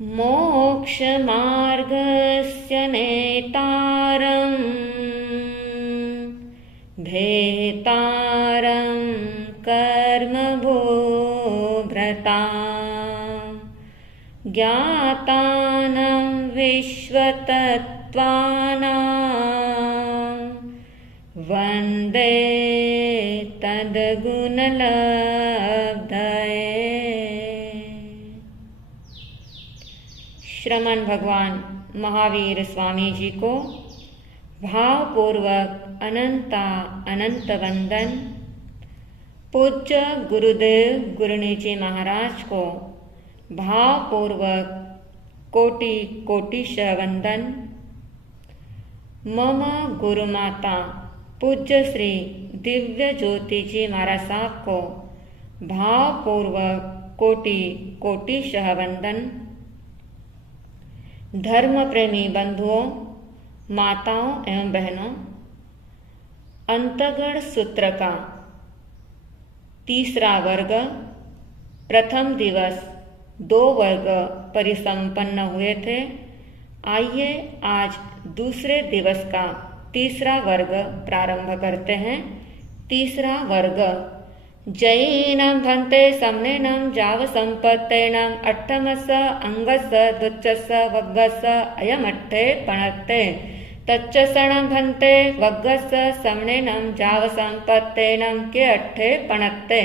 मोक्षमार्गस्य नेतारं भेतारं कर्मभोभ्रतां ज्ञातानं विश्वतत्त्वानां वन्दे तद्गुणलब्धये। श्रमण भगवान महावीर स्वामी जी को भावपूर्वक अनंत वंदन। पूज्य गुरुदेव गुरुनिजी महाराज को भावपूर्वक कोटि कोटिशः वंदन। मम गुरुमाता पूज्य श्री दिव्य ज्योति जी महाराज साहब को भावपूर्वक कोटि कोटिशः वंदन। धर्म प्रेमी बंधुओं, माताओं एवं बहनों, अंतगढ़ सूत्र का तीसरा वर्ग प्रथम दिवस 2 वर्ग परिसंपन्न हुए थे। आइए आज दूसरे दिवस का तीसरा वर्ग प्रारंभ करते हैं। तीसरा वर्ग जैनं भन्ते सम्नेनं जाव संपत्तेनं अट्ठमस अंगस दुच्चस वग्गस अयमट्ठे पणत्ते तच्चसणं भन्ते वग्गस सम्नेनं जाव संपत्तेनं के अट्ठे पणत्ते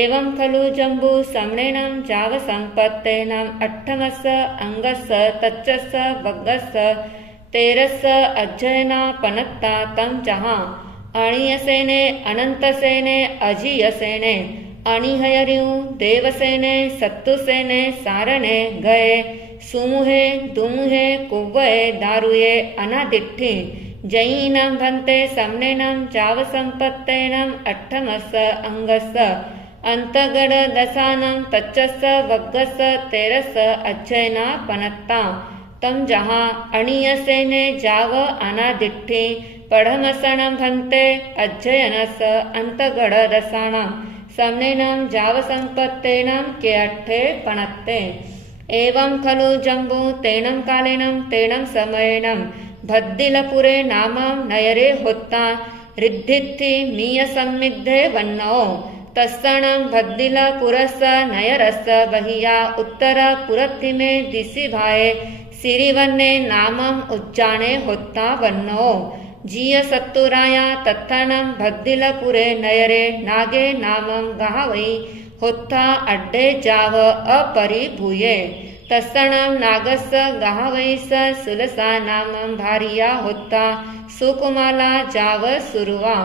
एवं खलु जम्बू सम्नेनं जाव संपत्तेनं अट्ठमस अंगस तच्चस वग्गस तेरस अज्जयना पनत्ता तम जहाँ अणियसेने अनंतसेने अजियसेने अणिहयरिऊ देवसेने सत्तुसेने सारणे गए सुमुहे दुमुहे कुव्वये दारुये अनादिट्ठी जयीनं भन्ते सम्नेनं जाव संपत्तेनं अट्ठमस अंगस अंतगढ़ दसानं तच्चस वग्गस तेरस अज्जयना पनत्ता तम जहाँ अणियसेने जाव अनादिट्ठी पढ़मसणं भन्ते अज्जयनस अंतगढ़ दसाणां सम्नेनं जाव संपत्तेनं के अट्ठे पणत्ते एवं खलु जम्बू तेनं कालेनं तेनं समयेनं भद्दिलपुरे नामं नयरे होत्ता रिद्धित्थि मीय सम्मिद्धे वन्नो तस्सणं भद्दिलपुरस नयरस बहिया उत्तर पुरत्तिमे दिसि भाए सिरिवन्ने नामं उज्जाने होत्ता वन्नो जिय सत्तुराया तत्थनं भद्दिलपुरे नयरे नागे नामं गावै होत्था अड्डे जाव अपरिभूये तत्सणं नागस गावैस सुलसा नामं भारिया होत्ता सुकुमाला जाव सुरुवा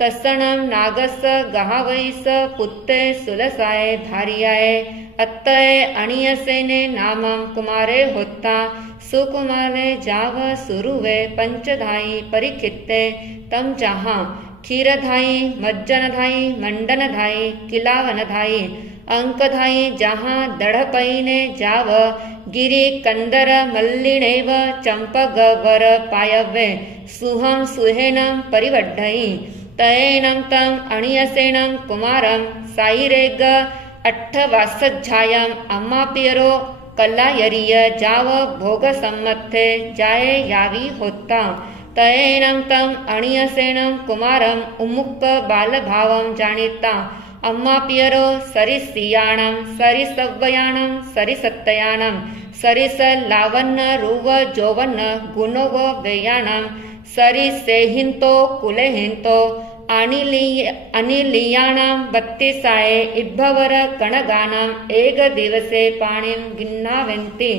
तत्सणं नागस गावैस पुत्ते सुलसाये भारियाये अत्तये अणियसेने नामं कुमारे होत्ता सुकुमारे जाव सुरुवे पंचधाई परिखित्ते तम जहाँ क्षीरधाई मज्जनधाई मंडनधाई किलावनधाई अंकधाई जहाँ दढ़पईने जाव गिरि कंदर मल्लिणेव चंपग वर पायवे सुहं सुहेनं परिवड्ढई तयेनं तम अणियसेनं कुमारं साईरेग अट्ठवासज्झायं अम्मापियरो कल्लायरिय जाव भोगसम्मत्थे जाये यावी होत्ता तयेनं तम अणियसेनं कुमारं उमुक्त बालभावं जानीता अम्मापियरो सरिसियाणं सरिसव्वयाणं सरिसत्तयाणं सरिसलावन्न रुव जोवन्न गुणोव वेयाणं सरिसेहिंतो कुलेहिंतो अनिलीयाणां बत्तिसाये इब्भवर कणगानां एक दिवसे पाणिं गिन्नावेन्ति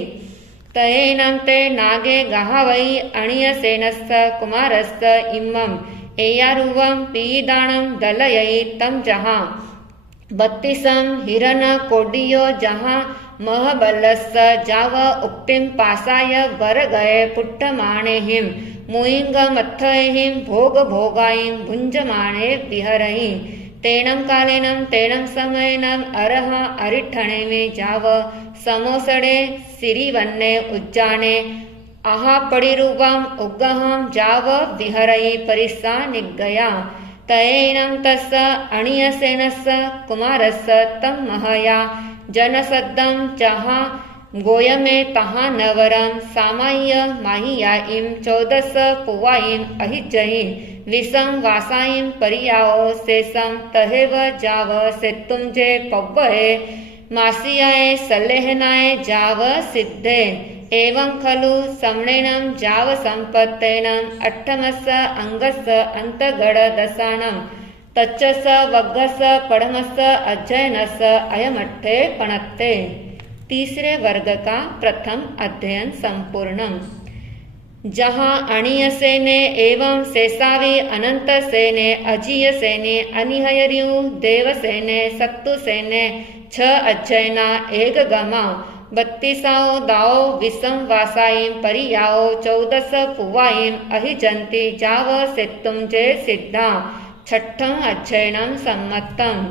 तयेनं ते नागे गाहवै अणियसेनस्य कुमारस्य इम्मं एयारुवं पीदाणं दलयै तं जहाँ बत्तिसं हिरन कोडियो जहाँ महबलस्य जाव उक्तिं पासाय वर गए पुट्टमाणेहिं मुइंग मत्थयहिं भोग भोगायिं भुञ्जमाणे विहरहि तेनं कालेनं तेनं समयेनं अरह अरिठणे में जाव समोसडे सिरिवन्ने उज्जाने आहा पडिरुवं उग्गहं जाव विहरयि परिसा निग्गया तयेनं तस्य अणियसेनस्य कुमारस्य तं महया जनसद्दं जहाँ गोयमे तहा नवरम सामाय्य माहियाईं 14 पुवाईं अहिजहीं विषम वासाईं परियाओ शेषम तहेव जाव सेतुंजे पव्वये मासियाए सलेहनाए जाव सिद्धे एवं खलु समणेनं जाव संपत्तेनं अट्ठमस अंगस अंतगड़ दसानं तच्चस वग्गस पढ़मस अध्ययनस अयमट्ठे पणत्ते। तीसरे वर्ग का प्रथम अध्ययन संपूर्णम। जहाँ अणीय सेने एवं शेषावी अनंत सेने अजीय सेने अनिहयर्यु देव सेने सत्तु सेने 6 अध्ययना एक गमा 32 दाओ विषम वासाईं परियाओ 14 पुवाईं अहिजंती जाव सेतुंजे सिद्धा छठं अध्ययनं सम्मतम्।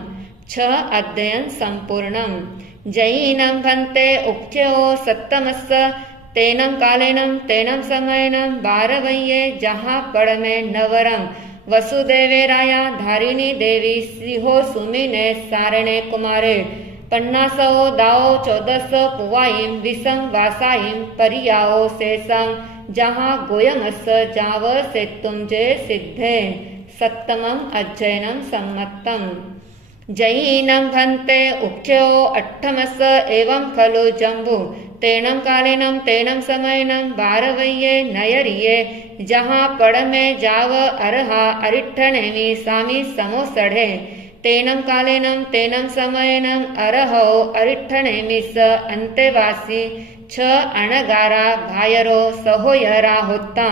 6 अध्ययन संपूर्णम। जयीनं भन्ते उक्थ्यो सत्तमस्स तेनं कालेनं तेनं समयनं बारवय्ये जहाँ पड़मे नवरं वसुदेवेराया धारिणी देवी सिंहो सुमिने सारणे कुमारे 50 दाओ 14 पुवाईं विषम वासाईं परियाओ शेषं जहाँ गोयमस्स जाव सेतुंजे सिद्धे सप्तमं अध्ययनं सम्मतम्। जयीनं भन्ते उक्थ्यो अट्ठमस एवं खलु जम्बू तेनं कालेनं तेनं समयनं बारवय्ये नयरिये जहाँ पड़मे जाव अरहा अरिठ्ठनेमि सामी समोसढ़े तेनं कालेनं तेनं समयनं अरहो अरिठ्ठनेमि स अंतेवासी 6 अणगारा भायरो सहोयरा होता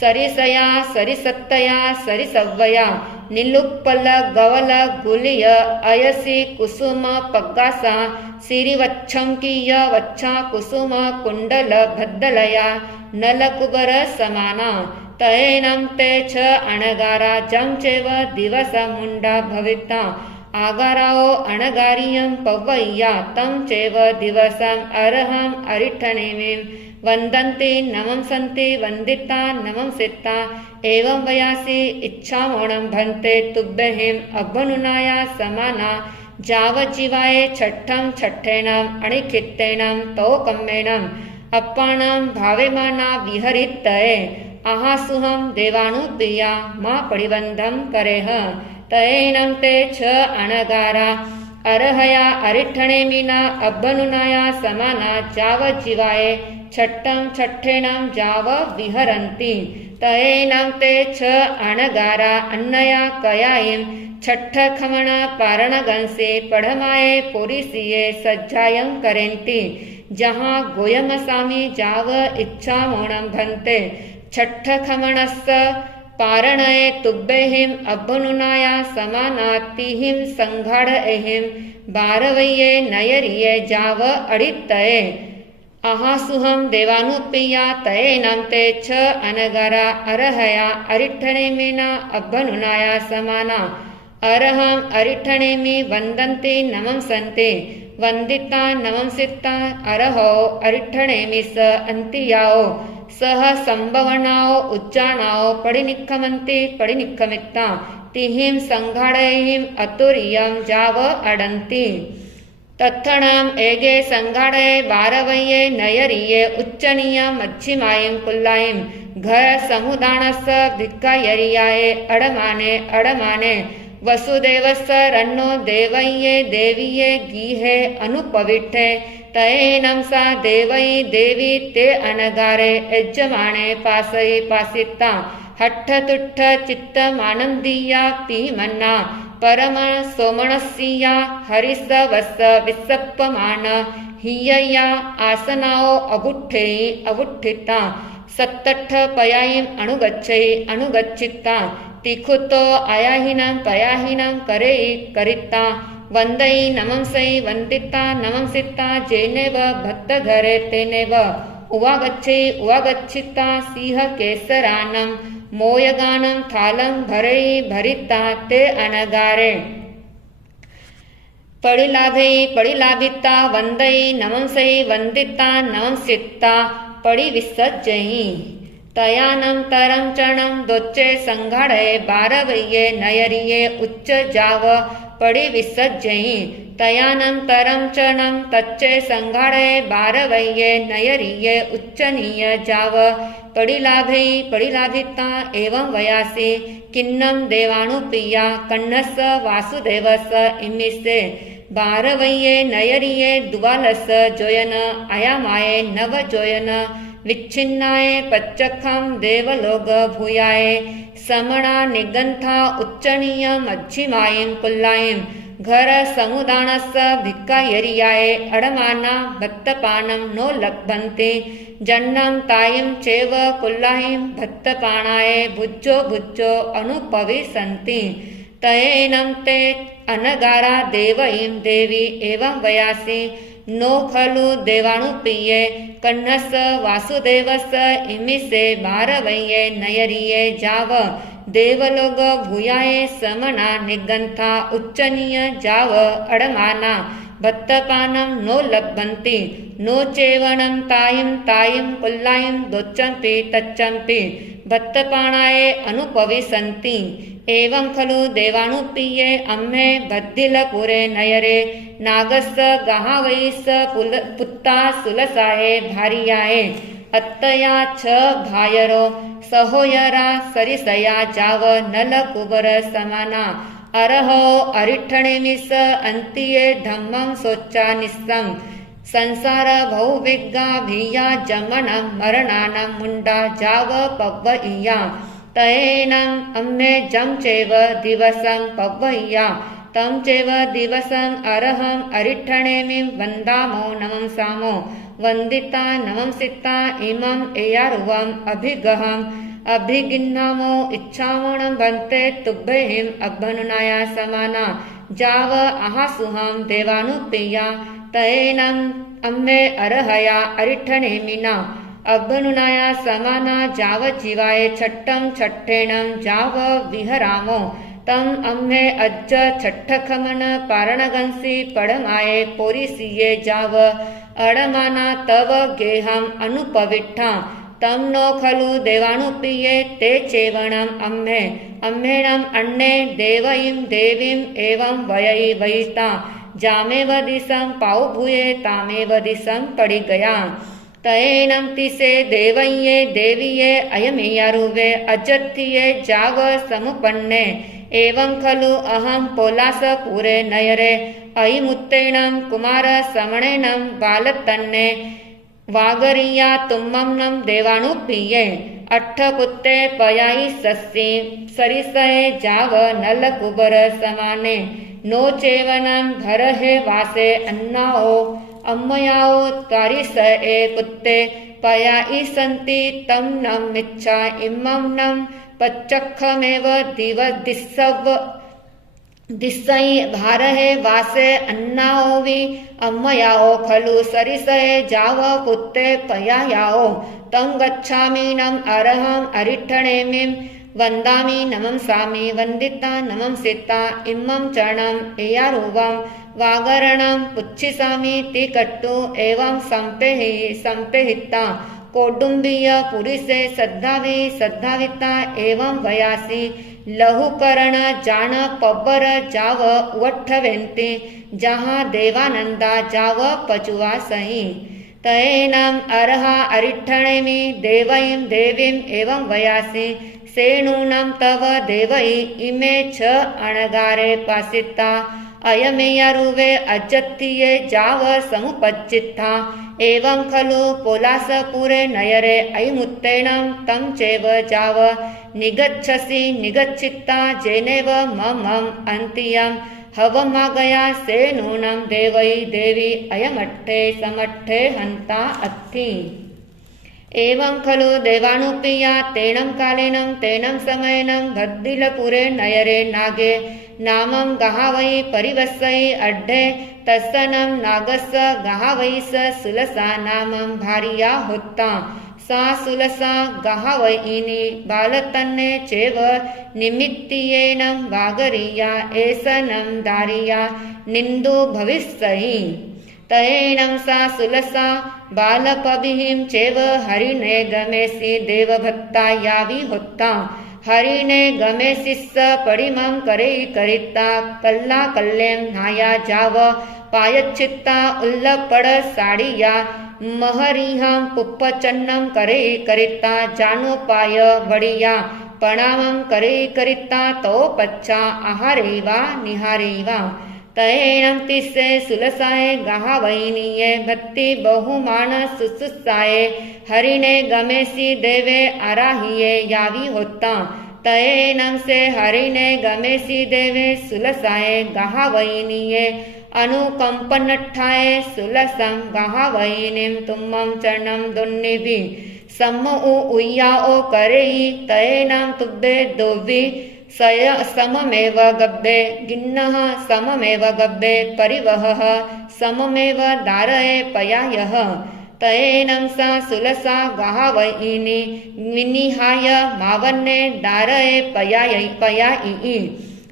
सरिसया सरिसत्तया सरिसव्वया निलुक्पल गवल गुलिय अयसी कुसुम पग्गासा सिरिवच्छंकीय वच्छा कुसुम कुंडल भद्दलया नलकुबर समाना तयेनं ते 6 अणगारा जंचेव दिवस मुंडा भविता आगाराओ अणगारियं पव्वय्या तं चेव दिवसं अर्हं अरिठ्ठनेमिं वन्दन्ति नमंसन्ति वन्दिता नमंसिता एवं वयासि इच्छामोणं भन्ते तुभ्यहिं अभ्वनुनाया समाना जावज्जीवाये छठ्ठं छठ्ठेनं अणिखित्तेनं तोकम्मेनं अप्पाणं भावेमाना विहरितये आहासुहं देवानुप्रिया मा परिबन्धं करेह तयेनं ते 6 अणगारा अरहया अरिठ्ठनेमिना अभ्वनुनाया समाना जावज्जीवाये छठ्ठं छठ्ठेनं जाव विहरन्ति तयेनं ते 6 अणगारा अन्नया कयायीं छठ्ठ खमण पारणगंसे पढ़माये पोरिसिये सज्जायं करेन्ति जहाँ गोयमसामी जाव इच्छामोणं भन्ते छठ्ठ खमणस्स पारणये तुभ्यहिं अभ्वनुनाया समानातिहिं संघाड़ एहिं बारवय्ये नयरिये जाव अडितये आहासुहं देवानुप्रिया तयेनं ते 6 अनगारा अरहया अरिठ्ठनेमिना अभ्वनुनाया समाना अरहं अरिठ्ठनेमि वन्दन्ति नमंसन्ति वन्दिता नमंसिता अरहो अरिठ्ठनेमि स अन्तियाओ सह संभवनाओ उच्चाणाओ पडिनिक्खमन्ति पडिनिक्खमित्ता तिहिं संघाड़यिं अतुर्यं जाव अडन्ति तत्थणं एगे संघाड़ये बारवय्ये नयरिये उच्चनीय मच्छिमायीं कुल्लायीं घर समुदानस भिक्कायरियाये अडमाने अडमाने वसुदेवस्स रन्नो देवय्ये देवीये गीहे अनुपविठे तयेनं सा देवयी देवी ते अनगारे यज्जमाने पासयि पासिता हट्ठ तुट्ठ चित्त मानंदीया पीमन्ना परम सोमणस्या हरिस वस विसप्पमान हियया आसनाओ अबुट्ठेयि अबुट्ठिता सत्तट्ठ पयायीं अनुगच्छयि अनुगच्छिता तिखुतो अयाहिनं पयाहिनं करेयि करिता वंदयि नमंसयि वंदिता नमंसिता जेनेव भक्तघरे तेनेव उवागच्छयि उवागच्छिता सिंह केसरानं मोयगानं थालं भरयि भरिता ते अनगारे पडिलाभेयि पडिलाभिता वंदयि नमंसयि वंदिता नमंसिता पडिविसज्जयि तयानंतरं चरणं दोच्चे संघाड़ये बारवय्ये नयरिये उच्च जाव परिविसर्जयि तयानन्तरं चरणं तच्चे संघाड़े बारवय्ये नयरीये उच्चनीय जाव पडिलाभिता एवं वयासि किन्नं देवानुप्रिया कन्नस वासुदेवस इमिसे बारवय्ये नयरीये दुवालस जोयन आयामाये नव जोयन विच्छिन्नाये पच्चखं देवलोक भूयाये समणा निगंथा उच्चनीय मच्छिमायीं कुल्लायीं घर समुदानस भिक्कायरियाये अडमाना भत्तपानं नो लभन्ते जन्नं तायीं चेव कुल्लायीं भत्तपाणाये भुज्जो अनुपविशन्ति तयेनं ते अनगारा देवयीं देवी एवं वयासि नो खलु देवानुप्रिये कन्नस वासुदेवस इमिसे बारवय्ये नयरीये जाव देवलोक भूयाये समना निगंथा उच्चनीय जाव अडमाना भत्तपानं नो लभन्ति नो चेवनं तायीं कुल्लायीं दोच्चम्पि तच्चम्पि भत्तपाणाये अनुपविशन्ति एवं खलु देवानुप्रिये अम्मे बद्दिलपुरे नयरे नागस गहावैस पुत्ता सुलसाये भारियाये अत्तया छ भायरो सहोयरा सरिसया जाव नलकुबर समाना अरहो अरिठणेमिस अंतिये धम्मं सोच्चा निस्सं संसार भौविग्गा भिया जमनं मरणानं मुंडा जाव पव्वइया तयेनं अम्मे जं चैव दिवसं पव्वय्या तं चैव दिवसं अरहं अरिठणेमिं वन्दामो नमंसामो वन्दिता नमंसिता इमं एयारुवं अभिगहं अभिगिन्नामो इच्छामोणं वन्ते तुभ्येहिं अभनुनाया समाना जाव आहासुहं देवानुप्रिया तयेनं अम्मे अरहया अरिठणेमिना अभनुनाया समाना जाव जीवाये छट्टं छट्ठेणं जाव विहरामो तम अम्मे अज्ज छट्ठखमन पारणगंसी पडमाये पोरिसिये जाव अडमाना तव गेहं अनुपविट्ठा तम नो खलु देवानुप्रिये ते चेवणं अम्मेणं अन्ने देवयीं देवीं एवं वयै वयिता जामेव दिशं पावभूये तामेव दिशं पड़ी गया तयेनं तिसे देवय्ये देवीये अयमेयारुवे अजत्ये जाव समुपन्ने एवं खलु अहं पोलासपुरे नयरे अयिमुत्तेनं कुमार समणेनं बालतन्ने वागरिया तुम्मं देवानुप्रिये अट्ठपुत्ते पयायि सस्सी सरिसये जाव नलकुबर समाने नो चेवनं घरहे वासे अन्नाओ अम्मयाओ तारिस ए पुत्ते पयायि सन्ति तं नं मिच्छा इमं नं पच्चखमेव दिस्सै भारहे वासे अन्नाओवि अम्मयाओ खलु सरिसये जाव पुत्ते पयायाओ तं गच्छामि नम अरहं अरिठणेमिं वन्दामि नमंसामि वन्दिता नमंसिता इमं चरणं एयारुवं वागरणं पुच्छिसामि तिकट्टु एवं संपेहिता कौटुंबीय पुरिसे सद्धाविता एवं वयासि लहुकरण जान पब्बर जाव उवट्ठवेन्ति जहाँ देवानंदा जाव पचुवा सही तयेनं अरहा अरिठणेमि देवयीं देवीं एवं वयासि सेणूनं तव देवयी इमे छ अणगारे पासिता अयमेयारुवे अजत्तिये जाव समुपज्जिता एवं खलु पोलासपुरे नयरे अयिमुत्तेनं तं चैव जाव निगच्छसि निगच्छिता जेनेव ममं अन्तियं हवमागया सेनूनं देवयी देवी अयमट्ठे समट्ठे हन्ता अत्थि एवं खलु देवानुप्रिया तेनं कालेनं तेनं समयनं भद्दिलपुरे नयरे नागे नामं गहावयि परिवत्सयि अड्ढे तस्सनं नागस्स गहावयिस सुलसा नामं भारिया होत्ता सा सुलसा गहावयिनी बालतन्ने चेव निमित्तियेनं वागरिया एसनं दारिया निन्दु भविष्यति तयेनं सा सुलसा बालपभिहिं चेव हरिणे गमेसि देवभक्ता यावि होत्ता हरिने गमे शिष्य परिमं करे करिता कल्ला कल्लेम नाया जाव पायच्चित्ता उल्लपड़ साड़िया महरिहं पुप्पचन्नम करे करिता जानोपाय वड़िया प्रणामं करे करिता तो पच्चा आहारेवा निहारेवा तयेनं तिस्से सुलसाए गाहावैनीये भक्ति बहुमान सुसुसाए हरिने गमेसी देवे आराहिये यावी होता तयेनं से हरिने गमेसी देवे सुलसाए गाहावैनीये अनुकंपनठाए सुलसं गाहावैनीं तुम्मं चरणं दुन्निभि सम्म उय्याओ करेयि तयेनं तुब्बे दोवि सममेव गब्बे गिन्नः सममेव गब्बे परिवहः सममेव दारये पयायः तयेनं सा सुलसा गाहावयिनी विनिहाय मावन्ने दारये पयायि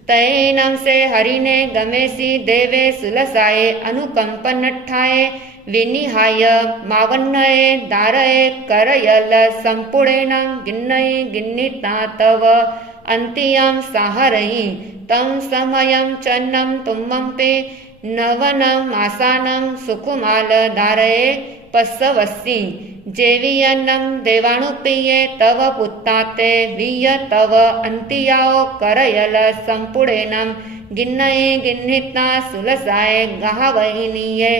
तयेनं से हरिने गमेसी देवे सुलसाए अनुकंपनठाए विनिहाय मावन्नये दारये करयल संपुणेन गिन्नयि गिन्निता तव अन्तियं साहरयि तं समयं चन्नं तुम्मं पे नवनं मासानं सुकुमाल धारये पस्सवस्सि जेवियन्नं देवानुप्रिये तव पुत्ताते वीय तव अन्तियाओ करयल संपुणेनं गिन्नये गिन्निता सुलसाए गाहावैनीये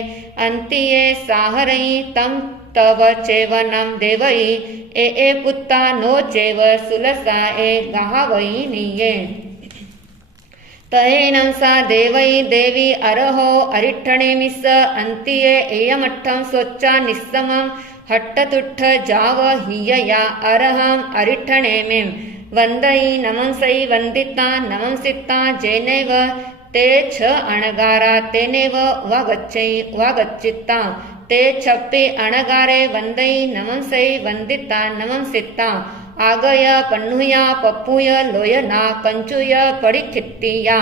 अन्तिये साहरयि तं तव चेवनं देवयि ए पुत्ता नो चेव सुलसाए गाहावैनीये तयेनं सा देवयि देवी अरहो अरिठणेमिस अन्तिये एयमठं स्वच्चा निस्समं हट्टतुट्ठ जाव हियया अरहं अरिठणेमिं वन्दयि नमंसै वन्दिता नमंसिता जेनेव ते छ अणगारा तेनेव वागच्चित्ता ते छप्पे अणगारे वन्दयि नमंसै वन्दिता नमंसिता आगय पन्नुया पप्पुय लोयना कंचुय पडिखित्तिया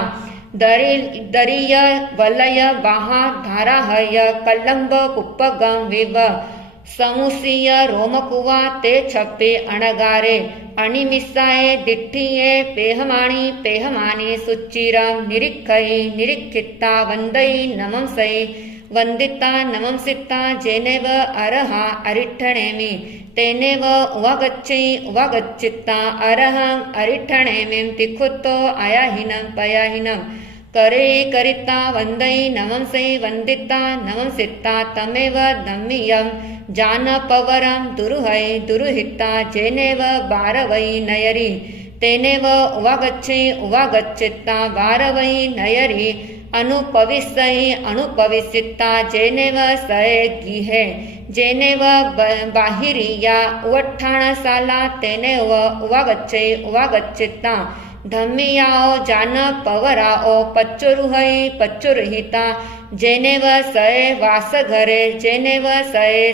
दरिय वलय बाहा धाराहय कल्लंब पुप्पगं विव समुसीय रोमकुवा ते छप्पे अणगारे अणिमिस्साए दिट्ठिये पेहमानी सुच्चिरं निरीक्षयि निरीक्षिता वन्दयि नमंसै वन्दिता नमंसिता जेनेव अरहा अरिठणेमि तेनेव उवागच्चित्ता अरहं अरिठणेमिं तिखुत्तो आयाहिनं पयाहिनं करे करिता वन्दयि नमंसै वन्दिता नमंसिता तमेव दम्मियं जानपवरं दुरुहिता जेनेव बारवै नयरि तेनेव उवागच्चित्ता बारवै नयरि अनुपविसिता जेनेव सये गिहे जेनेव बाहिरिया उवट्ठाणसाला तेनेव उवागच्चित्ता धम्मियाओ जान पवराओ पच्चुरुहिता जेनेव सये वासघरे जेनेव सये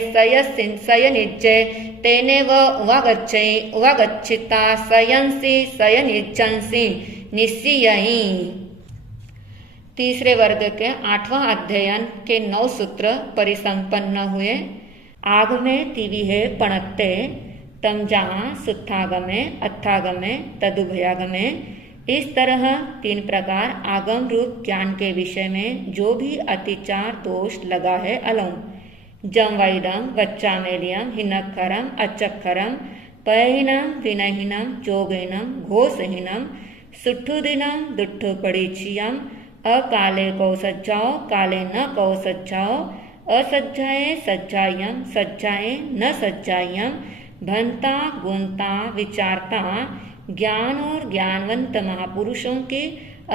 सयनिज्जे तेनेव उवागच्चिता सयंसि सयनिज्जंसि निस्सियहि। तीसरे वर्ग के 8वां अध्ययन के 9 सूत्र परिसंपन्न हुए। आग में तिवि है पणत्ते तम जहाँ सुत्थागमे अत्थागमे तदुभयागमे। इस तरह 3 प्रकार आगम रूप ज्ञान के विषय में जो भी अतिचार दोष लगा है अलम जम वैदम वच्चामेलियम हिनक्षरम अचक्षरम पयहिनम विनहिनम जोगहिनम घोषहीनम सुट्ठुदिनम दुट्ठु पड़ीचियम अकाले कौ सज्जाओ काले न कौ सज्जाओ असज्जाए सज्जायम सज्जाए न सज्जायम भनता गुणता विचारता ज्ञान और ज्ञानवंत महापुरुषों की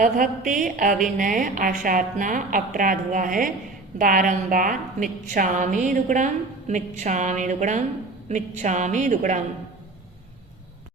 अभक्ति अविनय आशातना अपराध हुआ है। बारंबार मिच्छामि दुक्कडम मिच्छामि दुक्कडम मिच्छामि दुक्कडम।